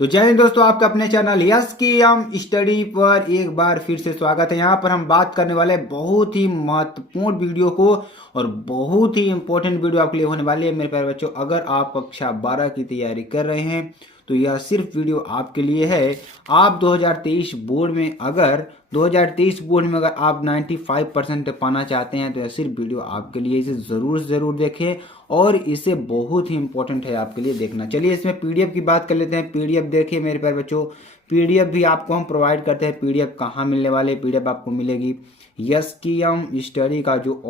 तो जय हिंद दोस्तों, आपका अपने चैनल यस की हम स्टडी पर एक बार फिर से स्वागत है। यहाँ पर हम बात करने वाले बहुत ही महत्वपूर्ण वीडियो को और बहुत ही इंपॉर्टेंट वीडियो आपके लिए होने वाली है मेरे प्यारे बच्चों। अगर आप कक्षा 12 की तैयारी कर रहे हैं तो यह सिर्फ वीडियो आपके लिए है। आप 2023 बोर्ड में अगर 95% पाना चाहते हैं तो यह सिर्फ वीडियो आपके लिए, इसे ज़रूर देखें और इसे बहुत ही इंपॉर्टेंट है आपके लिए देखना। चलिए इसमें पीडीएफ की बात कर लेते हैं। पीडीएफ देखिए मेरे प्यारे बच्चों, पीडीएफ भी आपको हम प्रोवाइड करते हैं। पीडीएफ कहाँ मिलने वाले, पीडीएफ आपको मिलेगी यस की हम स्टडी का जो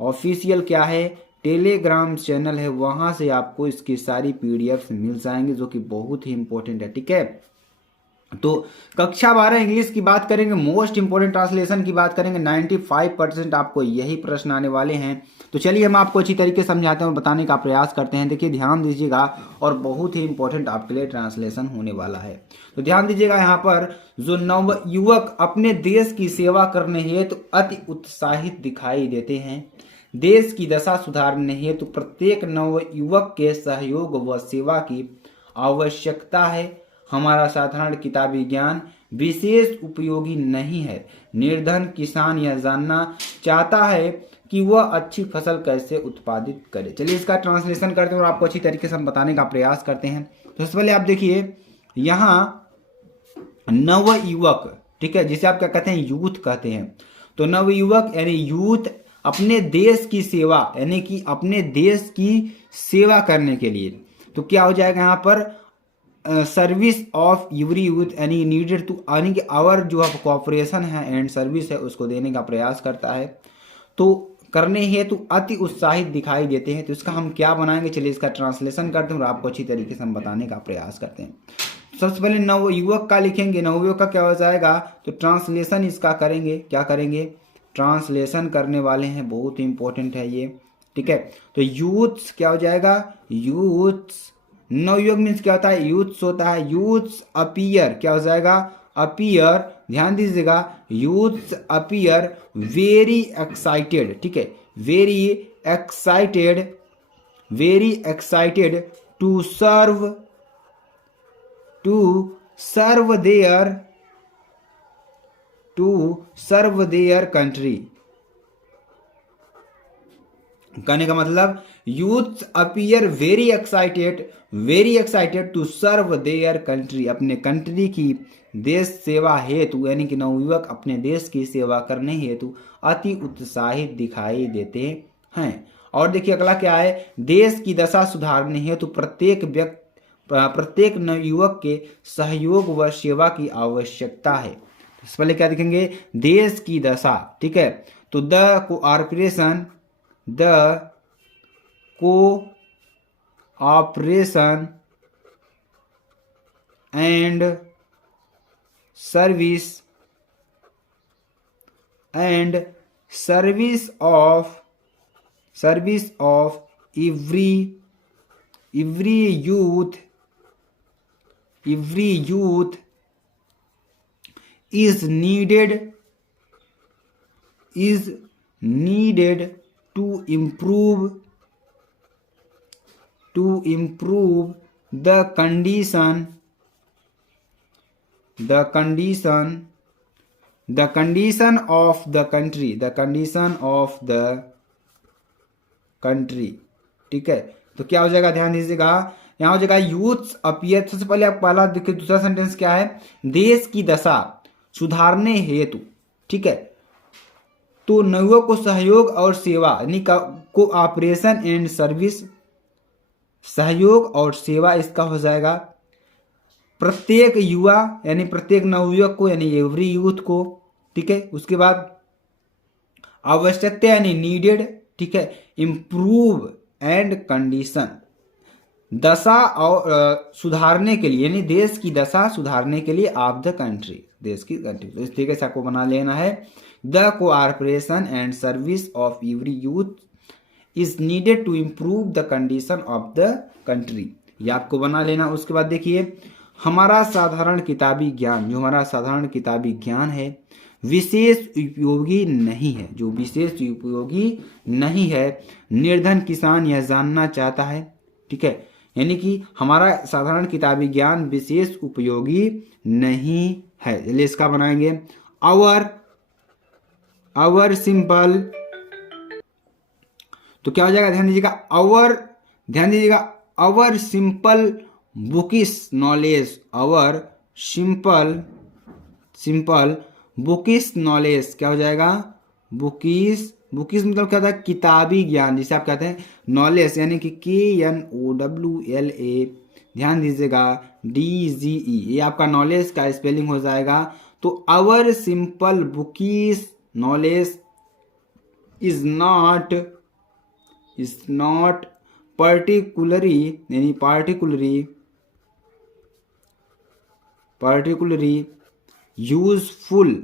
ऑफिशियल क्या है टेलीग्राम चैनल है, वहां से आपको इसकी सारी पीडीएफ मिल जाएंगे जो कि बहुत ही इंपॉर्टेंट है। ठीक है, तो कक्षा 12 इंग्लिश की बात करेंगे, मोस्ट इंपोर्टेंट ट्रांसलेशन की बात करेंगे। 95% आपको यही प्रश्न आने वाले हैं। तो चलिए हम आपको अच्छी तरीके से समझाते हैं और बताने का प्रयास करते हैं। देखिए ध्यान दीजिएगा, और बहुत ही इंपॉर्टेंट आपके लिए ट्रांसलेशन होने वाला है। तो ध्यान दीजिएगा, यहाँ पर जो नव युवक अपने देश की सेवा करने हेतु अति उत्साहित दिखाई देते हैं, देश की दशा सुधारने हेतु प्रत्येक नव युवक के सहयोग व सेवा की आवश्यकता है। हमारा साधारण किताबी ज्ञान विशेष उपयोगी नहीं है। निर्धन किसान यह जानना चाहता है कि वह अच्छी फसल कैसे उत्पादित करे। चलिए इसका ट्रांसलेशन करते हैं और आपको अच्छी तरीके से हम बताने का प्रयास करते हैं। तो सबसे पहले आप देखिए यहाँ नव युवक, ठीक है, जिसे आप क्या कहते हैं, यूथ कहते हैं। तो नव युवक यानी यूथ अपने देश की सेवा, यानी कि अपने देश की सेवा करने के लिए, तो क्या हो जाएगा यहाँ पर सर्विस ऑफ एवरी यूथ यानी नीडेड टू, यानी कि आवर जो कॉपरेशन है एंड सर्विस है उसको देने का प्रयास करता है। तो करने हेतु अति उत्साहित दिखाई देते हैं। तो इसका हम क्या बनाएंगे, चलिए इसका ट्रांसलेशन करते हैं और आपको अच्छी तरीके से हम बताने का प्रयास करते हैं। सबसे पहले नव युवक का लिखेंगे, नव युवक का क्या हो जाएगा, तो ट्रांसलेशन इसका करेंगे। क्या करेंगे, ट्रांसलेशन करने वाले हैं, बहुत इंपॉर्टेंट है ये। ठीक है, तो यूथ्स क्या हो जाएगा, यूथ्स। नवयुवक मीन्स क्या होता है, यूथ्स होता है। यूथ्स अपीयर क्या हो जाएगा, अपीयर। ध्यान दीजिएगा, यूथ्स अपीयर वेरी एक्साइटेड। ठीक है, very excited to serve their country. कहने का मतलब youth appear very excited to serve their country, अपने कंट्री की देश सेवा हेतु, यानी कि नवयुवक अपने देश की सेवा करने हेतु अति उत्साहित दिखाई देते हैं। और देखिए अगला क्या है, देश की दशा सुधारने हेतु प्रत्येक नवयुवक के सहयोग व सेवा की आवश्यकता है। इससे पहले क्या देखेंगे, देश की दशा। ठीक है, तो the cooperation and service of every youth is needed to improve the condition of the country। ठीक है, तो क्या हो जाएगा, ध्यान दीजिएगा, यहाँ हो जाएगा यूथ्स अपीयर। सबसे पहले आप पहला देखिए, दूसरा सेंटेंस क्या है, देश की दशा सुधारने हेतु। ठीक है, तो नवयुवक को सहयोग और सेवा यानी कोऑपरेशन एंड सर्विस, सहयोग और सेवा इसका हो जाएगा प्रत्येक युवा यानी प्रत्येक नवयुवक को, यानी एवरी यूथ को। ठीक है, उसके बाद आवश्यकता यानी नीडेड। ठीक है, इम्प्रूव एंड कंडीशन, दशा और सुधारने के लिए, यानी देश की दशा सुधारने के लिए ऑफ द कंट्री, देश की कंट्री। तो इस तरीके से आपको बना लेना है, the cooperation and service of every youth is needed to improve the condition of the country, ये आपको बना लेना। उसके बाद देखिए हमारा साधारण किताबी ज्ञान, जो हमारा साधारण किताबी ज्ञान है विशेष उपयोगी नहीं है, जो विशेष उपयोगी नहीं है। निर्धन किसान यह जानना चाहता है, ठीक है, यानी कि हमारा साधारण किताबी ज्ञान विशेष उपयोगी नहीं है। चलिए इसका बनाएंगे आवर सिंपल। तो क्या हो जाएगा, ध्यान दीजिएगा, our simple bookish knowledge, our simple bookish knowledge क्या हो जाएगा, बुकिश मतलब क्या होता है, किताबी ज्ञान, जिसे आप कहते हैं नॉलेज, यानी कि KNOWLA, ध्यान दीजिएगा, DGE, ये आपका नॉलेज का स्पेलिंग हो जाएगा। तो our simple bookish knowledge is not particularly यानी particularly यूजफुल,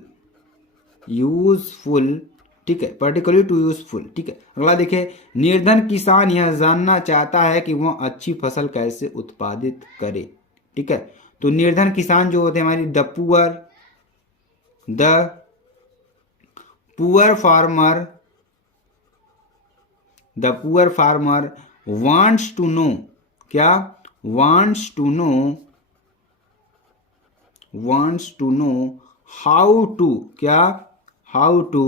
ठीक है, particularly to useful, ठीक है। अगला देखिए, निर्धन किसान यह जानना चाहता है कि वह अच्छी फसल कैसे उत्पादित करे, ठीक है। तो निर्धन किसान जो होते हैं हमारी the poor farmer wants to know, क्या wants to know how to, क्या how to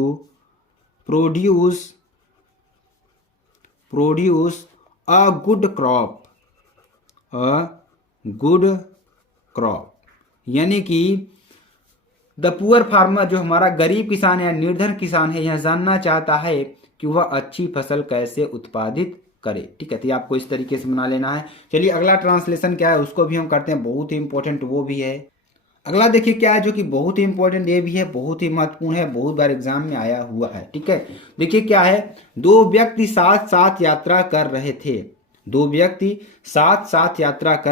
produce a good crop, यानी कि द पुअर फार्मर जो हमारा गरीब किसान है, निर्धन किसान है, यह जानना चाहता है कि वह अच्छी फसल कैसे उत्पादित करे, ठीक है। तो आपको इस तरीके से बना लेना है। चलिए अगला ट्रांसलेशन क्या है उसको भी हम करते हैं, बहुत ही इंपॉर्टेंट वो भी है। अगला देखिए क्या है जो कि बहुत ही इंपॉर्टेंट ये भी है, बहुत ही महत्वपूर्ण है, बहुत बार एग्जाम में आया हुआ है, ठीक है। देखिए क्या है, दो व्यक्ति साथ साथ यात्रा कर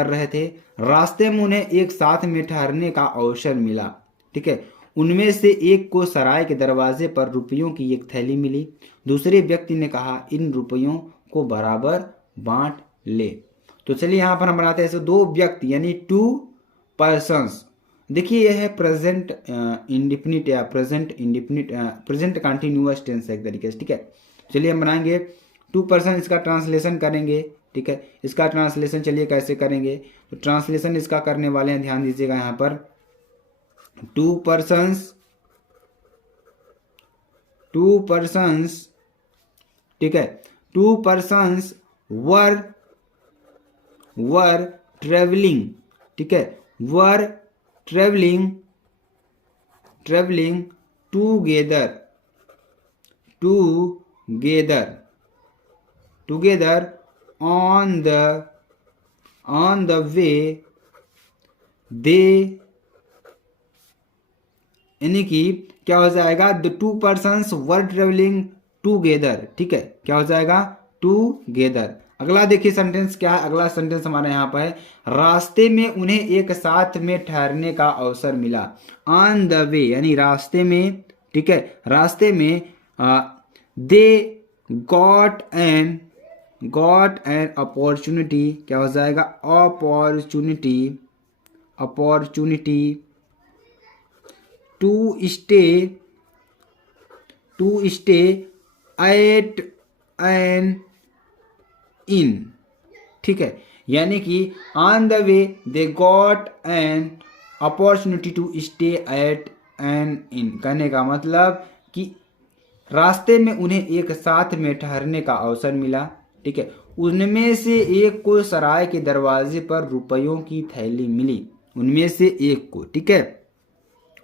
रहे थे, रास्ते में उन्हें एक साथ में ठहरने का अवसर मिला, ठीक है। उनमें से एक को सराय के दरवाजे पर रुपयों की एक थैली मिली। दूसरे व्यक्ति ने कहा इन रुपयों को बराबर बांट ले। तो चलिए यहां पर हम बनाते हैं दो व्यक्ति यानी 2 पर्सन्स। देखिए यह है प्रेजेंट इंडिफिनिट या प्रेजेंट कंटिन्यूअस टेंस एक तरीके से, ठीक है। चलिए हम बनाएंगे 2 पर्सन, इसका ट्रांसलेशन करेंगे, ठीक है। इसका ट्रांसलेशन चलिए कैसे करेंगे, तो ट्रांसलेशन इसका करने वाले हैं, ध्यान दीजिएगा यहां पर 2 persons, ठीक है। 2 persons वर ट्रेवलिंग, ठीक है, were travelling together on the way they, यानी कि क्या हो जाएगा, the 2 persons were travelling together, ठीक है, क्या हो जाएगा टूगेदर। अगला देखिए सेंटेंस क्या है, अगला सेंटेंस हमारे यहाँ पर है, रास्ते में उन्हें एक साथ में ठहरने का अवसर मिला। ऑन द वे यानी रास्ते में, ठीक है, रास्ते में दे गॉट एन अपॉर्चुनिटी, क्या हो जाएगा opportunity to stay at an inn, ठीक है। यानी कि on the way they got an opportunity to stay at an inn, कहने का मतलब कि रास्ते में उन्हें एक साथ में ठहरने का अवसर मिला, ठीक है। उनमें से एक को सराय के दरवाजे पर रुपयों की थैली मिली, उनमें से एक को, ठीक है।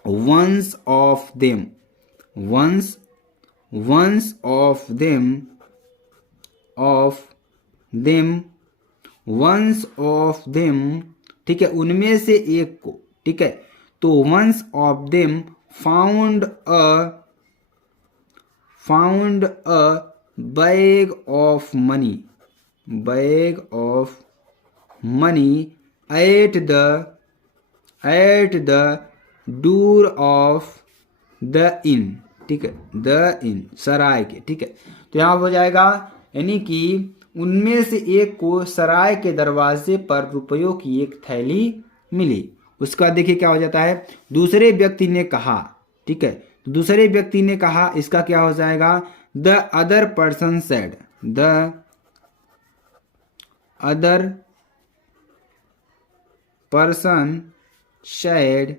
once of them, ठीक है, उनमें से एक को, ठीक है। तो once of them found a bag of money at the door of the inn, ठीक है, द इन सराय के, ठीक है। तो यहाँ हो जाएगा यानी कि उनमें से एक को सराय के दरवाजे पर रुपयों की एक थैली मिली। उसका देखिए क्या हो जाता है, दूसरे व्यक्ति ने कहा, ठीक है, दूसरे व्यक्ति ने कहा, इसका क्या हो जाएगा, the other person said, the other person said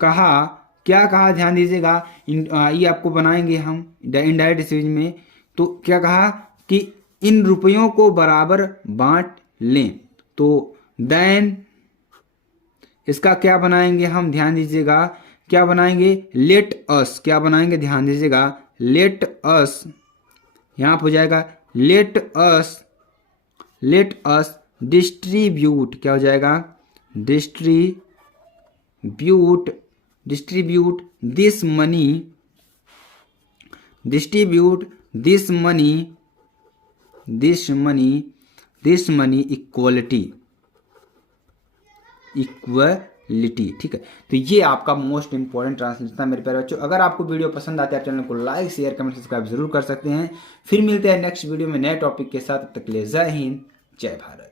कहा, क्या कहा ध्यान दीजिएगा, ये आपको बनाएंगे हम इनडायरेक्ट स्पीच में। तो क्या कहा कि इन रुपयों को बराबर बांट लें। तो देन इसका क्या बनाएंगे हम, ध्यान दीजिएगा, क्या बनाएंगे, लेट अस, क्या बनाएंगे ध्यान दीजिएगा, लेट अस, यहां पर हो जाएगा लेट अस डिस्ट्रीब्यूट, क्या हो जाएगा, डिस्ट्रीब्यूट दिस मनी इक्वलिटी। ठीक है, तो ये आपका मोस्ट इंपॉर्टेंट ट्रांसलेशन था मेरे प्यारे बच्चों। अगर आपको वीडियो पसंद आते हैं, आप चैनल को लाइक शेयर कमेंट सब्सक्राइब जरूर कर सकते हैं। फिर मिलते हैं नेक्स्ट वीडियो में नए टॉपिक के साथ, तब तक के लिए जय हिंद जय भारत।